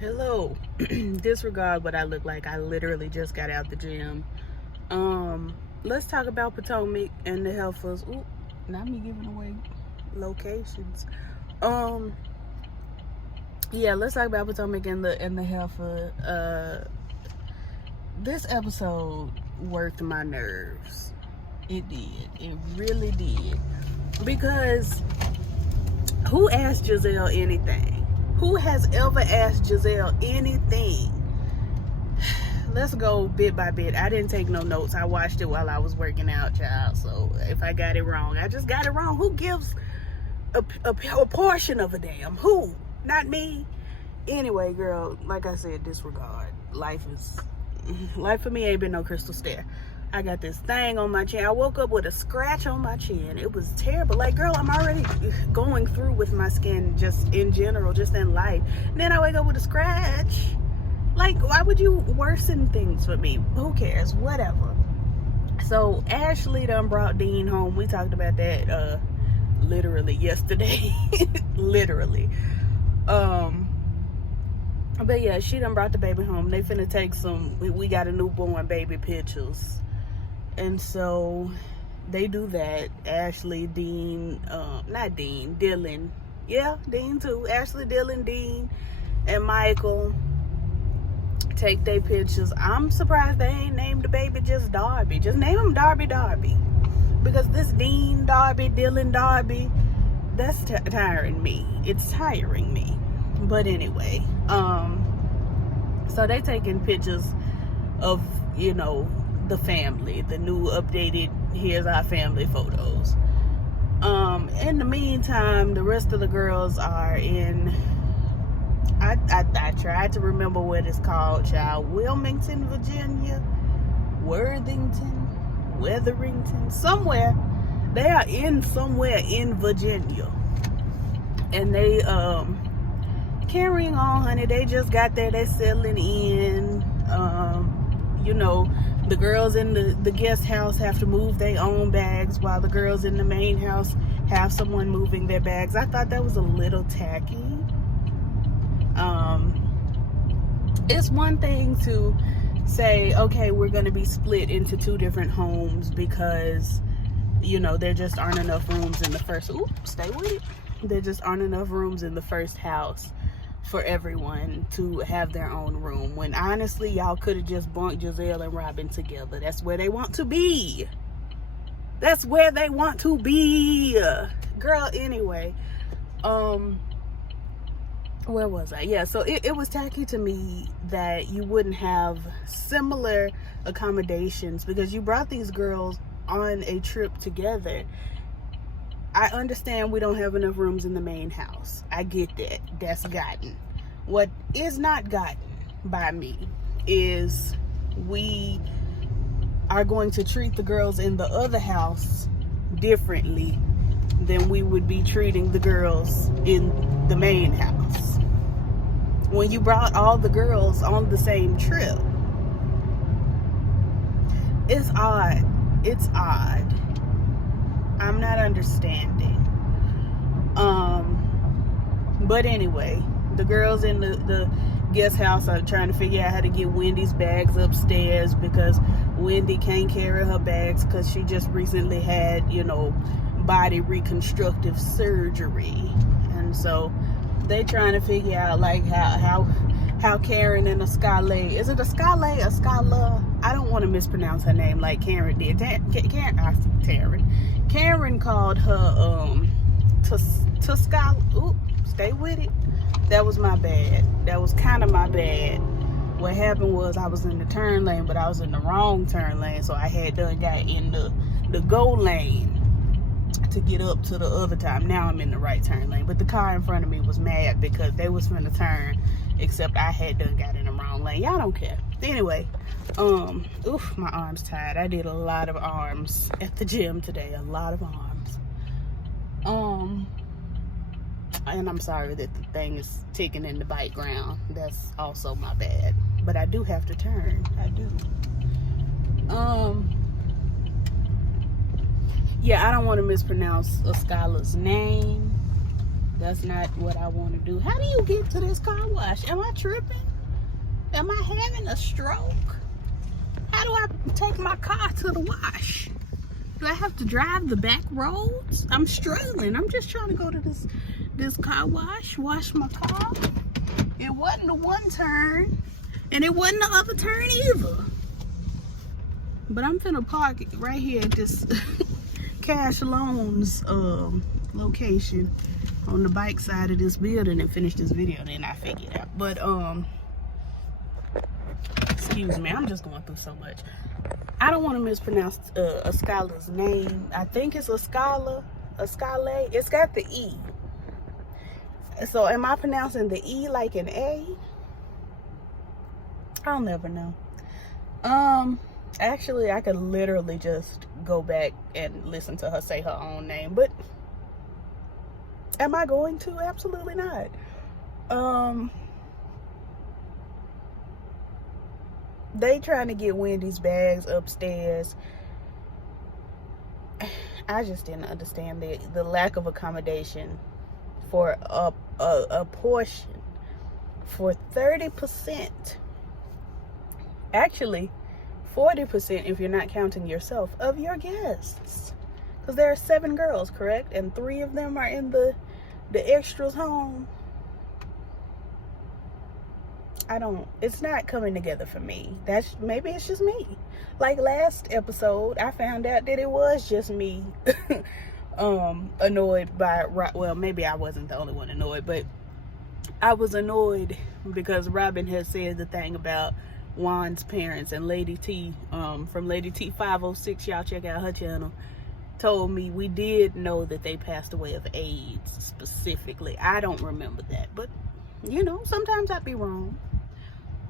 Hello. Disregard what I look like. I literally just got out the gym. Let's talk about Potomac and the heifers. Ooh, not me giving away locations. Um, yeah, let's talk about Potomac and the heifer. This episode worked my nerves. It did. It really did. Because who asked Giselle anything? Who has ever asked Giselle anything? Let's go bit by bit. I didn't take no notes. I watched it while I was working out, child. So if I got it wrong, I just got it wrong. Who gives a portion of a damn? Who? Not me. Anyway, girl, like I said, disregard. Life for me ain't been no crystal stair. I got this thing on my chin. I woke up with a scratch on my chin. It was terrible. Like, girl, I'm already going through with my skin just in general, just in life. And then I wake up with a scratch. Like, why would you worsen things for me? Who cares? Whatever. So, Ashley done brought Dean home. We talked about that literally yesterday. Literally. But yeah, she done brought the baby home. They finna take we got a newborn baby pictures. And so they do that. Ashley, Dean, not Dean, Dylan. Yeah, Dean too. Ashley, Dylan, Dean, and Michael take their pictures. I'm surprised they ain't named the baby just Darby. Just name him Darby. Because this Dean Darby, Dylan Darby, that's tiring me. It's tiring me. But anyway, so they taking pictures of, the family, the new updated here's our family photos. In the meantime, the rest of the girls are in, I tried to remember what it's called, child. Wilmington, Virginia, Wetherington, somewhere. They are somewhere in Virginia. And they, carrying on, honey. They just got there. They're settling in. The girls in the guest house have to move their own bags while the girls in the main house have someone moving their bags. I thought that was a little tacky. It's one thing to say, okay, we're going to be split into two different homes because, there just aren't enough rooms in the first. Ooh, stay with it. There just aren't enough rooms in the first house for everyone to have their own room, when honestly y'all could have just bunked Giselle and Robin together. That's where they want to be. Girl, anyway, where was I? Yeah, so it was tacky to me that you wouldn't have similar accommodations because you brought these girls on a trip together. I understand we don't have enough rooms in the main house. I get that. That's gotten. What is not gotten by me is we are going to treat the girls in the other house differently than we would be treating the girls in the main house. When you brought all the girls on the same trip, it's odd. I'm not understanding. But anyway, the girls in the guest house are trying to figure out how to get Wendy's bags upstairs because Wendy can't carry her bags because she just recently had, body reconstructive surgery. And so they trying to figure out like how Karen and Escalade, is it Escalade? Escala? I don't want to mispronounce her name like Karen did. Karen called her Tuscala. Ooh, stay with it. That was my bad. That was kind of my bad. What happened was I was in the turn lane, but I was in the wrong turn lane, so I had done got in the go lane to get up to the other time. Now I'm in the right turn lane, but the car in front of me was mad because they was finna turn, except I had done got in the wrong lane. Y'all don't care. Anyway, my arm's tired. I did a lot of arms at the gym today. A lot of arms. And I'm sorry that the thing is ticking in the background. That's also my bad. But I do have to turn. I do. Yeah, I don't want to mispronounce Escala's name. That's not what I want to do. How do you get to this car wash? Am I tripping? Am I having a stroke? How do I take my car to the wash? Do I have to drive the back roads? I'm struggling. I'm just trying to go to this car wash my car. It wasn't the one turn, and it wasn't the other turn either. But I'm finna park it right here at this cash loans location on the bike side of this building and finish this video. Then I figure it out. But excuse me, I'm just going through so much. I don't want to mispronounce Ascala's name. I think it's Ascala. It's got the E. So am I pronouncing the E like an A? I'll never know. Actually, I could literally just go back and listen to her say her own name, but am I going to? Absolutely not. They trying to get Wendy's bags upstairs. I just didn't understand the lack of accommodation for a portion for 30%. Actually, 40% if you're not counting yourself, of your guests. Because there are 7 girls, correct? And 3 of them are in the extras home. It's not coming together for me. Maybe it's just me. Like last episode, I found out that it was just me annoyed by, well, maybe I wasn't the only one annoyed, but I was annoyed because Robin had said the thing about Juan's parents, and Lady T from Lady T 506, y'all check out her channel, told me we did know that they passed away of AIDS specifically. I don't remember that, but you know, sometimes I'd be wrong.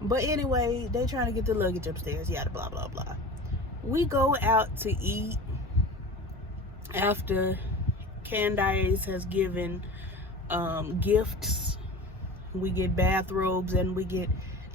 But anyway, they trying to get the luggage upstairs, yada blah blah blah. We go out to eat after Candace has given gifts. We get bathrobes and we get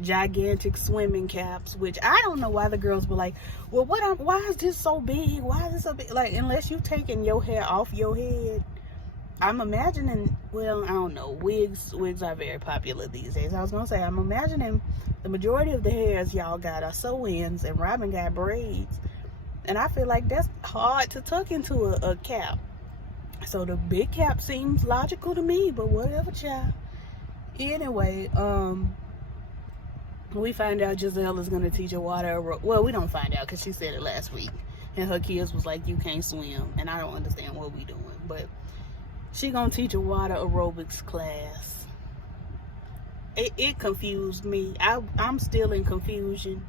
gigantic swimming caps, which I don't know why the girls were like, well, why is this so big? Why is this so big? Like, unless you taking your hair off your head. I'm imagining, well, I don't know, wigs are very popular these days. I was gonna say, I'm imagining the majority of the hairs y'all got are sew-ins and Robin got braids, and I feel like that's hard to tuck into a cap. So the big cap seems logical to me, but whatever, child. Anyway, we find out Giselle is going to teach Awada well, we don't find out because she said it last week, and her kids was like, you can't swim, and I don't understand what we doing, but she gonna teach Awada aerobics class. It confused me. I'm still in confusion,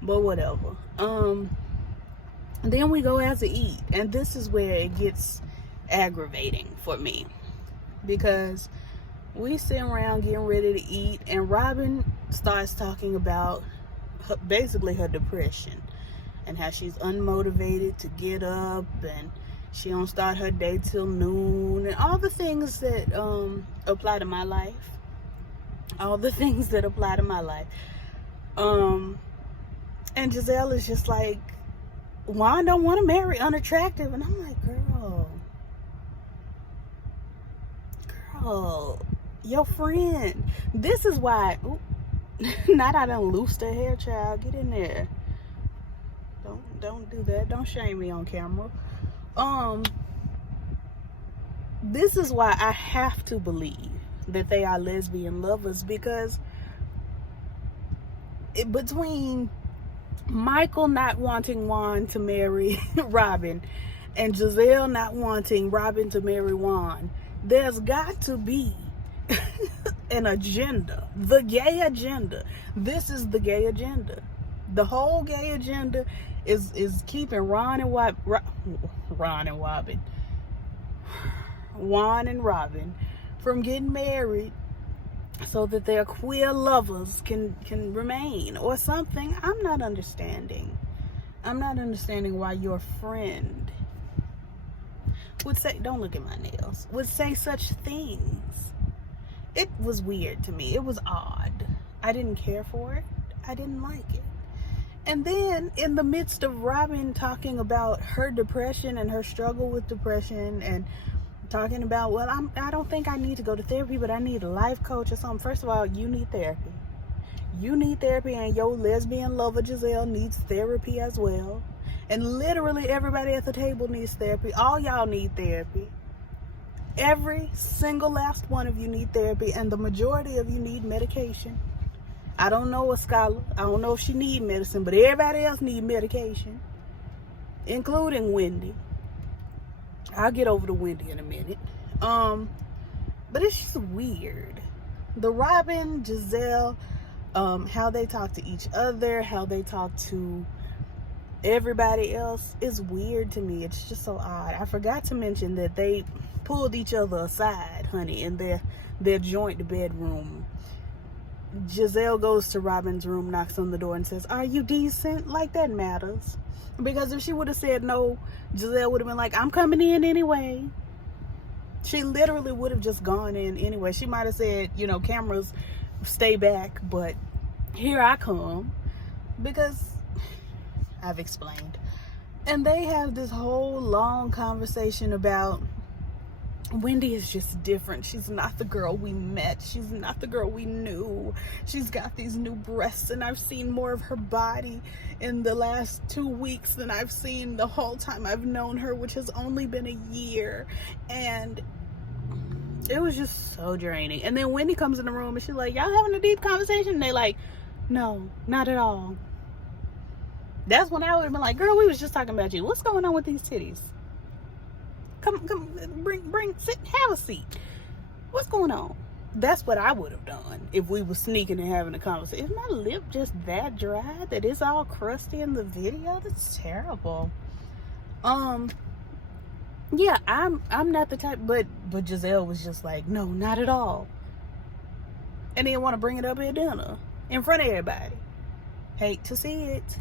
but whatever. Then we go out to eat, and this is where it gets aggravating for me, because we sit around getting ready to eat, and Robin starts talking about basically her depression and how she's unmotivated to get up, and she don't start her day till noon, and all the things that apply to my life. And Giselle is just like, Juan don't want to marry unattractive, and I'm like, girl, your friend. This is why. Not I done loosed her hair, child. Get in there. Don't do that. Don't shame me on camera. This is why I have to believe that they are lesbian lovers, because between Michael not wanting Juan to marry Robin and Giselle not wanting Robin to marry Juan, there's got to be an agenda, the gay agenda. This is the gay agenda. The whole gay agenda is keeping Juan and Robin from getting married, so that their queer lovers can remain or something. I'm not understanding why your friend would say, don't look at my nails, would say such things. It was weird to me. It was odd. I didn't care for it. I didn't like it. And then in the midst of Robin talking about her depression and her struggle with depression, and talking about, well, I don't think I need to go to therapy, but I need a life coach or something. First of all, you need therapy. You need therapy, and your lesbian lover Giselle needs therapy as well. And literally everybody at the table needs therapy. All y'all need therapy. Every single last one of you need therapy, and the majority of you need medication. I don't know a scholar. I don't know if she need medicine, but everybody else need medication, including Wendy. I'll get over to Wendy in a minute. But it's just weird. The Robin, Giselle, how they talk to each other, how they talk to everybody else is weird to me. It's just so odd. I forgot to mention that they pulled each other aside, honey, in their joint bedroom. Giselle goes to Robin's room, knocks on the door, and says, "Are you decent?" Like that matters. Because if she would have said no, Giselle would have been like, "I'm coming in anyway." She literally would have just gone in anyway. She might have said, cameras, stay back, but here I come. Because I've explained. And they have this whole long conversation about Wendy is just different. She's not the girl we met. She's not the girl we knew. She's got these new breasts, and I've seen more of her body in the last 2 weeks than I've seen the whole time I've known her, which has only been a year. And it was just so draining. And then Wendy comes in the room and she's like, "Y'all having a deep conversation?" And they like, "No, not at all." That's when I would have been like, "Girl, we was just talking about you. What's going on with these titties? Come, sit, have a seat. What's going on?" That's what I would have done if we were sneaking and having a conversation. Is my lip just that dry that it's all crusty in the video? That's terrible. Yeah, I'm not the type, but Giselle was just like, "No, not at all." And then want to bring it up at dinner in front of everybody. Hate to see it.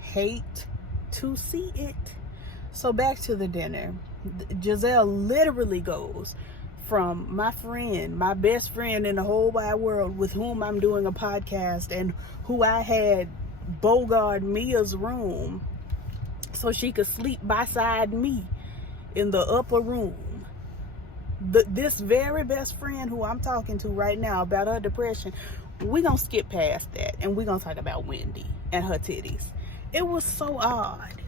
Hate to see it. So back to the dinner. Giselle literally goes from my friend, my best friend in the whole wide world, with whom I'm doing a podcast and who I had bogart Mia's room so she could sleep beside me in the upper room. This very best friend who I'm talking to right now about her depression, we're going to skip past that and we're going to talk about Wendy and her titties. It was so odd.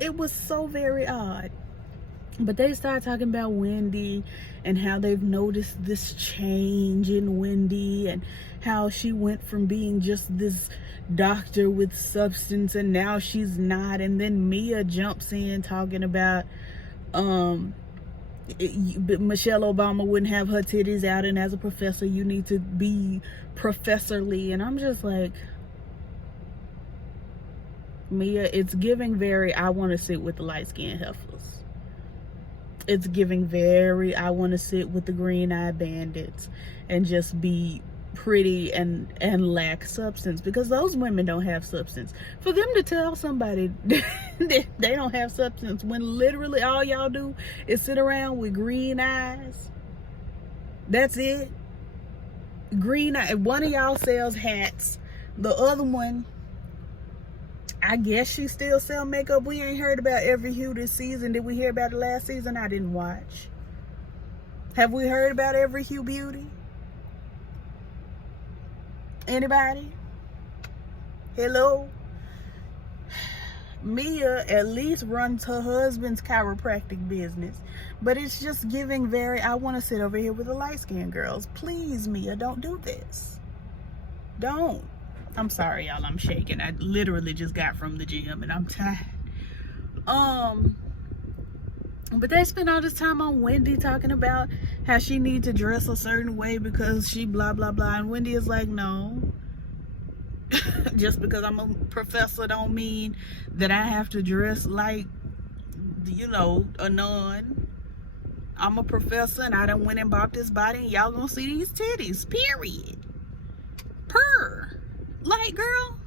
It was so very odd. But they started talking about Wendy and how they've noticed this change in Wendy and how she went from being just this doctor with substance and now she's not. And then Mia jumps in talking about Michelle Obama wouldn't have her titties out, and as a professor you need to be professorly. And I'm just like, Mia, it's giving very, I want to sit with the light-skinned heifers. It's giving very, I want to sit with the green-eyed bandits and just be pretty and lack substance, because those women don't have substance. For them to tell somebody that they don't have substance when literally all y'all do is sit around with green eyes. That's it. Green eye. One of y'all sells hats. The other one, I guess she still sell makeup. We ain't heard about Every Hue this season. Did we hear about it last season? I didn't watch. Have we heard about Every Hue Beauty? Anybody? Hello? Mia at least runs her husband's chiropractic business, but it's just giving very, I want to sit over here with the light-skinned girls. Please, Mia, don't do this. Don't. I'm sorry, y'all. I'm shaking. I literally just got from the gym and I'm tired. But they spent all this time on Wendy talking about how she needs to dress a certain way because she blah, blah, blah. And Wendy is like, no. Just because I'm a professor don't mean that I have to dress like, a nun. I'm a professor and I done went and bought this body and y'all gonna see these titties, period. Like, girl,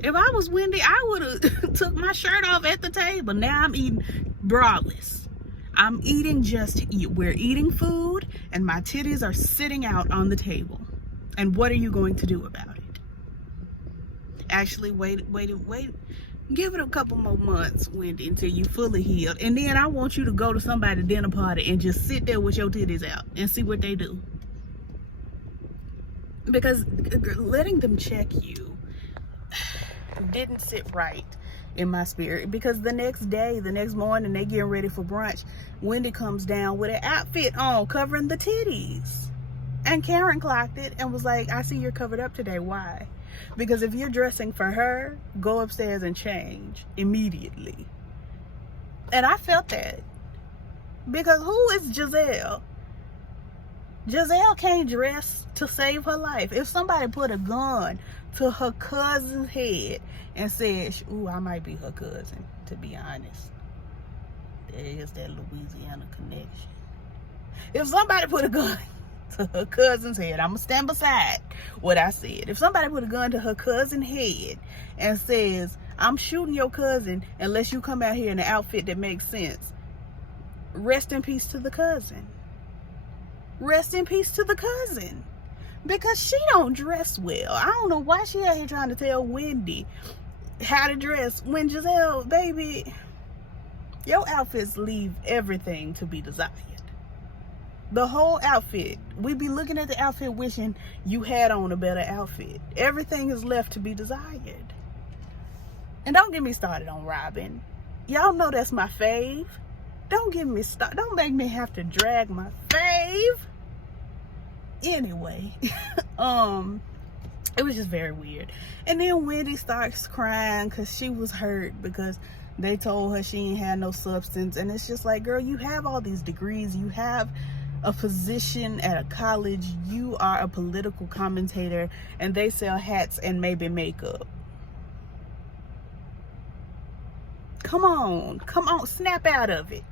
if I was Wendy, I would have took my shirt off at the table. Now I'm eating braless. I'm eating we're eating food and my titties are sitting out on the table. And what are you going to do about it? Actually, wait. Give it a couple more months, Wendy, until you fully healed. And then I want you to go to somebody's dinner party and just sit there with your titties out and see what they do. Because letting them check you didn't sit right in my spirit. Because the next day, the next morning, they getting ready for brunch. Wendy comes down with an outfit on covering the titties. And Karen clocked it and was like, I see you're covered up today. Why? Because if you're dressing for her, go upstairs and change immediately. And I felt that. Because who is Giselle? Giselle can't dress to save her life. If somebody put a gun to her cousin's head and said, ooh, I might be her cousin, to be honest. There is that Louisiana connection. If somebody put a gun to her cousin's head, I'm gonna stand beside what I said. If somebody put a gun to her cousin's head and says, I'm shooting your cousin unless you come out here in an outfit that makes sense, rest in peace to the cousin. Rest in peace to the cousin. Because she don't dress well. I don't know why she out here trying to tell Wendy how to dress when Giselle, baby, your outfits leave everything to be desired. The whole outfit. We be looking at the outfit wishing you had on a better outfit. Everything is left to be desired. And don't get me started on Robin. Y'all know that's my fave. Don't get me started. Don't make me have to drag my fave. Anyway, it was just very weird. And then Wendy starts crying because she was hurt because they told her she ain't had no substance. And it's just like, girl, you have all these degrees. You have a position at a college. You are a political commentator, and they sell hats and maybe makeup. Come on, snap out of it.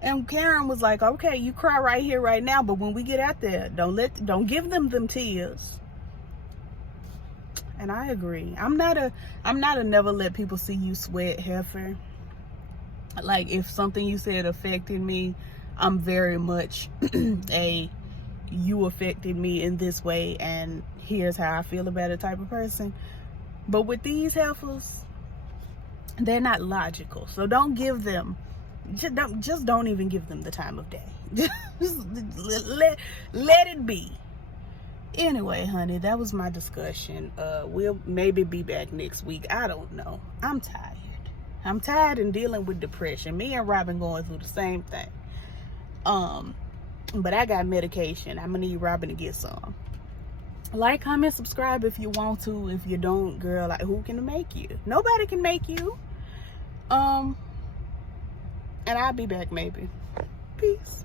And Karen was like, okay, you cry right here, right now, but when we get out there, don't give them tears. And I agree. I'm not a never let people see you sweat heifer. Like, if something you said affected me, I'm very much you affected me in this way, and here's how I feel about it type of person. But with these heifers, they're not logical. So don't give them, just don't even give them the time of day. Just let it be. Anyway, honey, that was my discussion. We'll maybe be back next week. I don't know. I'm tired. I'm tired and dealing with depression. Me and Robin going through the same thing. But I got medication. I'm gonna need Robin to get some. Like, comment, subscribe if you want to. If you don't, girl, like, who can make you? Nobody can make you. And I'll be back maybe. Peace.